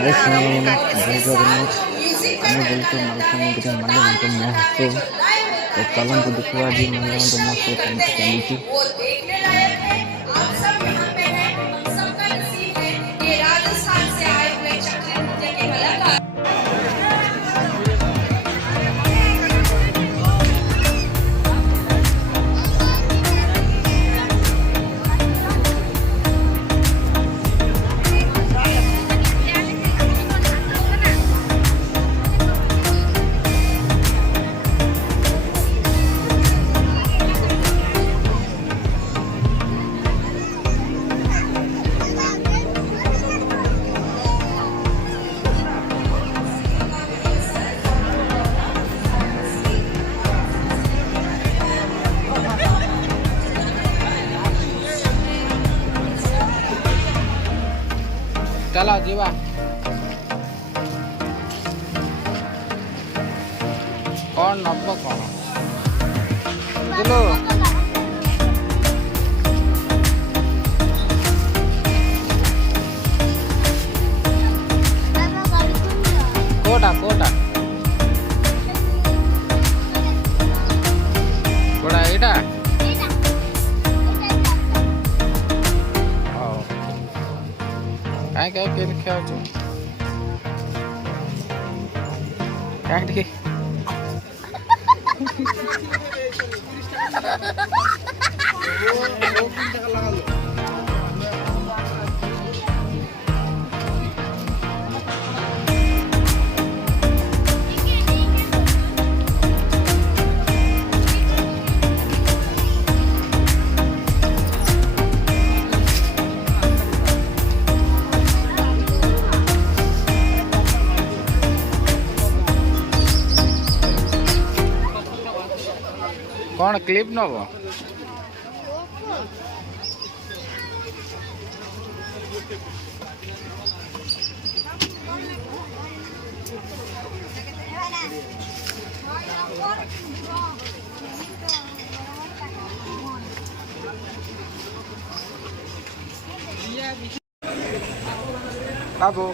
जय श्री राम, जय जगन्नाथ। आम्ही बोलतो मालकानगिरी मांडवगड महोत्सव. तर चलन देखो आज मांडवगड महोत्सव चालू. आप सब यहाँ पे हैं, हम सबका नसीब है ये राजस्थान से आए हुए चक्री नृत्य के कलाकार। चलो जीवा कौन नब कौन चलो कोटा कोटा कोटा एटा काय काय केलं खेळायचं काय ठीक कौन क्लिप नब बाबू